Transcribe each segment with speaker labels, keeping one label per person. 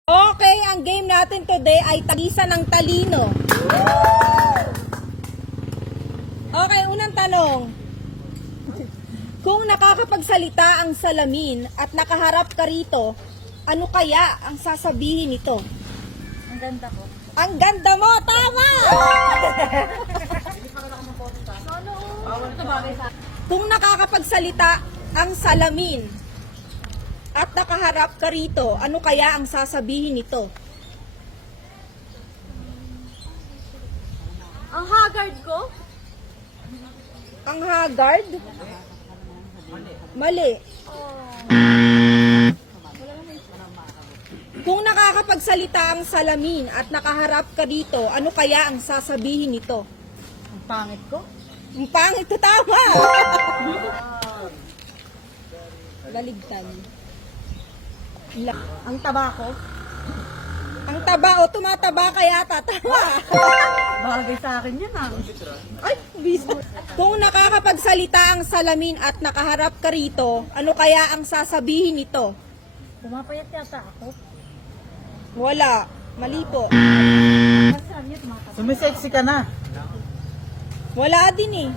Speaker 1: Okay, ang game natin today ay tagisan ng talino. Okay, unang tanong. Kung nakakapagsalita ang salamin at nakaharap ka rito, ano kaya ang sasabihin nito?
Speaker 2: Ang ganda ko.
Speaker 1: Ang ganda mo! Tama! Kung nakakapagsalita ang salamin at nakaharap ka rito, ano kaya ang sasabihin nito?
Speaker 2: Ang haggard ko?
Speaker 1: Ang haggard? Mali. Kung nakakapagsalita ang salamin at nakaharap ka dito, ano kaya ang sasabihin nito?
Speaker 2: Ang pangit ko?
Speaker 1: Ang pangit ko, tama! Baligtad.
Speaker 2: Ang taba ko?
Speaker 1: Ang taba o tumataba kaya tama.
Speaker 2: Bagay sa akin yan ah.
Speaker 1: Ay, bisa. Kung nakakapagsalita ang salamin at nakaharap ka rito, ano kaya ang sasabihin nito?
Speaker 2: Pumapayat yata ako.
Speaker 1: Wala. Mali po.
Speaker 2: Saan yun tumataba?
Speaker 3: Sumisexy ka na.
Speaker 1: Wala din eh.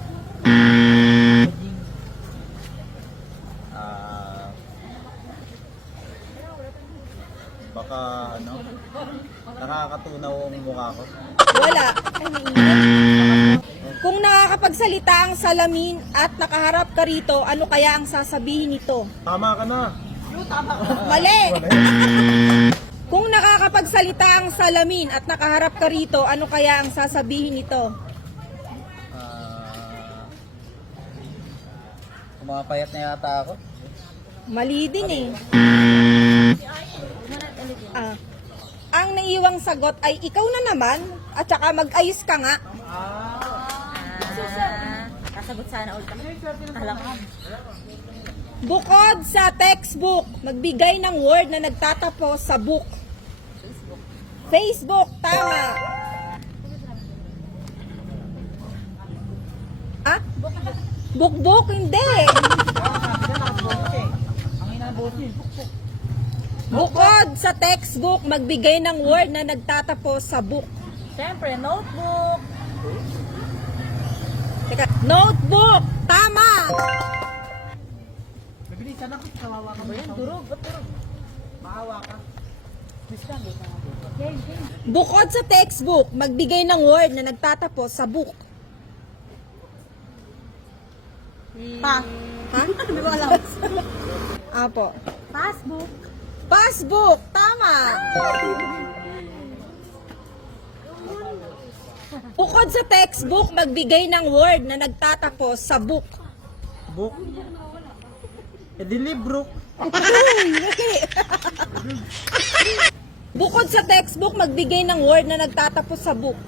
Speaker 3: Baka nakakatunaw ang mukha ko.
Speaker 1: Wala. Ay, mainit. Kung nakakapagsalita ang salamin at nakaharap ka rito, ano kaya ang sasabihin nito?
Speaker 3: Tama ka na.
Speaker 1: Mali! Kung nakakapagsalita ang salamin at nakaharap ka rito, ano kaya ang sasabihin nito?
Speaker 3: Kumapayat na yata ako.
Speaker 1: Mali din eh. Ang naiwang sagot ay ikaw na naman at saka mag-ayos ka nga.
Speaker 2: Kasagot sana ulit kami. Talagang.
Speaker 1: Bukod sa textbook, magbigay ng word na nagtatapos sa book. Facebook, tama. Ah? Book, hindi. Bukod sa textbook, magbigay ng word na nagtatapos sa book.
Speaker 2: Siyempre, notebook.
Speaker 1: Teka, notebook, tama.
Speaker 3: Mabilisan ako. Kawawa ka ba yan?
Speaker 2: Durog, ba't durog?
Speaker 3: Maawa ka.
Speaker 1: Bukod sa textbook, magbigay ng word na nagtatapos sa book.
Speaker 2: Pa.
Speaker 1: Ha?
Speaker 2: Hindi ko alam.
Speaker 1: Apo.
Speaker 2: Passbook.
Speaker 1: Passbook, tama. Bukod sa textbook, magbigay ng word na nagtatapos sa book.
Speaker 3: Book. E di libro.
Speaker 1: Bukod sa textbook, magbigay ng word na nagtatapos sa book.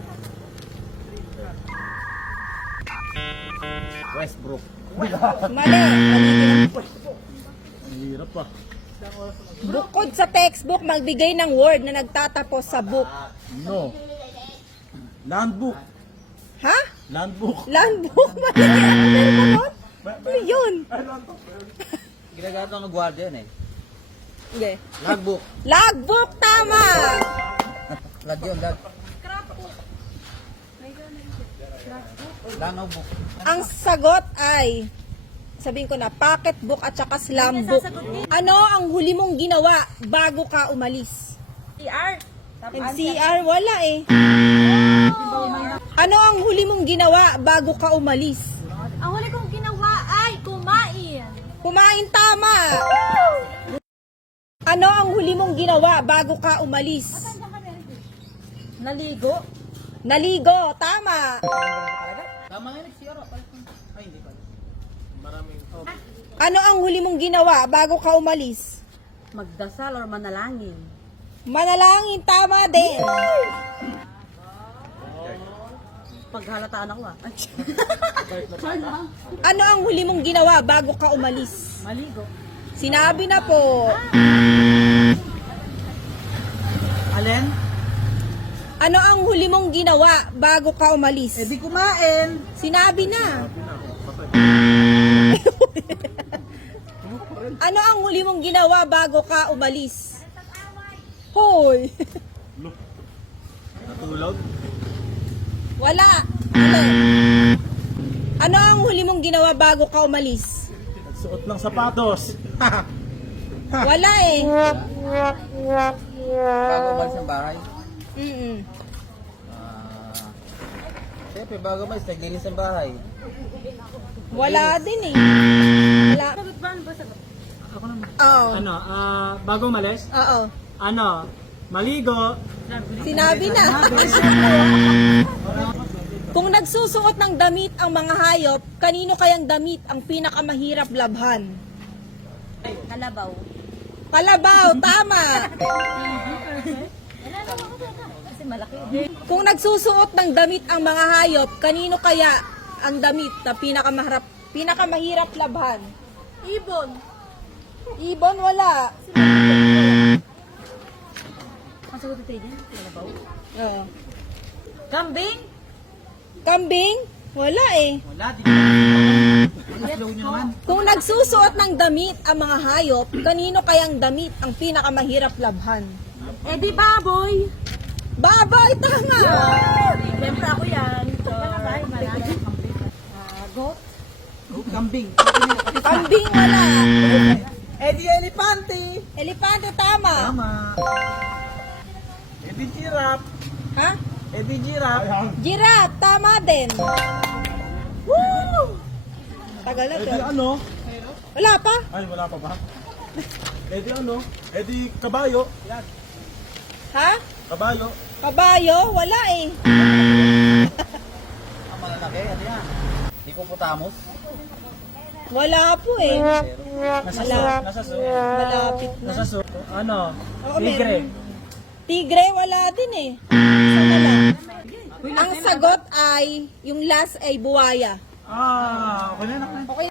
Speaker 3: Westbrook.
Speaker 1: Mali. Mali din.
Speaker 3: Hirap pa.
Speaker 1: Bukod sa textbook, magbigay ng word na nagtatapos sa book.
Speaker 3: No. Landbook.
Speaker 1: Ha?
Speaker 3: Landbook.
Speaker 1: Landbook? Mali. Meron ba nun? Ano yun?
Speaker 3: Ginagamit ng guardian eh.
Speaker 1: Okay.
Speaker 3: Logbook.
Speaker 1: Logbook, tama.
Speaker 3: Lag yun, lag. Lanawbook.
Speaker 1: Ang sagot ay, sabihin ko na, pocketbook at saka slam book. Ano ang huli mong ginawa bago ka umalis?
Speaker 2: CR.
Speaker 1: CR, wala eh. Ano ang huli mong ginawa bago ka umalis?
Speaker 2: Ang huli kong ginawa ay kumain.
Speaker 1: Kumain, tama. Ano ang huli mong ginawa bago ka umalis?
Speaker 2: Naligo.
Speaker 1: Naligo, tama.
Speaker 3: Tama nga nag-CR. Ay, hindi pala. Maraming.
Speaker 1: Ano ang huli mong ginawa bago ka umalis?
Speaker 2: Magdasal or manalangin.
Speaker 1: Manalangin, tama din.
Speaker 2: Paghalataan ako ah.
Speaker 1: Ano ang huli mong ginawa bago ka umalis?
Speaker 2: Maligo.
Speaker 1: Sinabi na po.
Speaker 3: Alin?
Speaker 1: Ano ang huli mong ginawa bago ka umalis?
Speaker 3: Eh di kumain.
Speaker 1: Sinabi na. Ano ang huli mong ginawa bago ka umalis? Hoy!
Speaker 3: Natulog?
Speaker 1: Wala. Ano? Ano ang huli mong ginawa bago ka umalis?
Speaker 3: Nagsuot ng sapatos.
Speaker 1: Wala eh.
Speaker 3: Bago umalis ng bahay?
Speaker 1: Mm-mm.
Speaker 3: Siyempre, bago umalis, naglinis ng bahay.
Speaker 1: Wala din eh. Wala.
Speaker 2: Sagot ba? Ano ba sagot?
Speaker 3: Ako naman.
Speaker 1: Oo.
Speaker 4: Ano, bago umalis,
Speaker 1: Oo.
Speaker 4: ano, maligo,
Speaker 1: Sinabi na. Kung nagsusuot ng damit ang mga hayop, kanino kayang damit ang pinakamahirap labhan?
Speaker 2: Kalabaw.
Speaker 1: Kalabaw, tama.
Speaker 2: Kasi malaki.
Speaker 1: Kung nagsusuot ng damit ang mga hayop, kanino kaya ang damit na pinakamahirap labhan?
Speaker 2: Ibon.
Speaker 1: Ibon, wala.
Speaker 2: Ang sagot ito dyan? Kalabaw.
Speaker 1: Oo.
Speaker 2: Kambing.
Speaker 1: Kambing? Wala eh.
Speaker 3: Wala, di Slow nyo naman.
Speaker 1: Kung nagsusuot ng damit ang mga hayop, kanino kayang damit ang pinakamahirap labhan?
Speaker 2: Eh di baboy.
Speaker 1: Baboy, tama.
Speaker 2: Siyempre ako yan. Goat.
Speaker 3: Oh, kambing.
Speaker 1: Kambing, wala.
Speaker 3: Eh di elepante.
Speaker 1: Elepante, tama.
Speaker 3: Tama. Eh di giraffe.
Speaker 1: Ha?
Speaker 3: Eh di giraffe.
Speaker 1: Giraffe, tama din. Woo! Tagal na
Speaker 5: Eh
Speaker 1: to.
Speaker 5: di ano?
Speaker 1: Wala pa?
Speaker 5: Ay, wala pa ba? Eh di ano? Eh di kabayo. Yan.
Speaker 1: Ha?
Speaker 5: Kabayo.
Speaker 1: Kabayo? Wala eh.
Speaker 3: Ang malalaki, ano yan? Hippopotamus.
Speaker 1: Wala po eh.
Speaker 4: nasa
Speaker 1: Wala.
Speaker 4: nasa
Speaker 1: Malapit na.
Speaker 4: nasa ano,
Speaker 1: Oo,
Speaker 4: tigre.
Speaker 1: meron. Tigre, wala din eh. Isa wala. Ang sagot ay, yung last ay buwaya.
Speaker 4: Okay na.
Speaker 1: Okay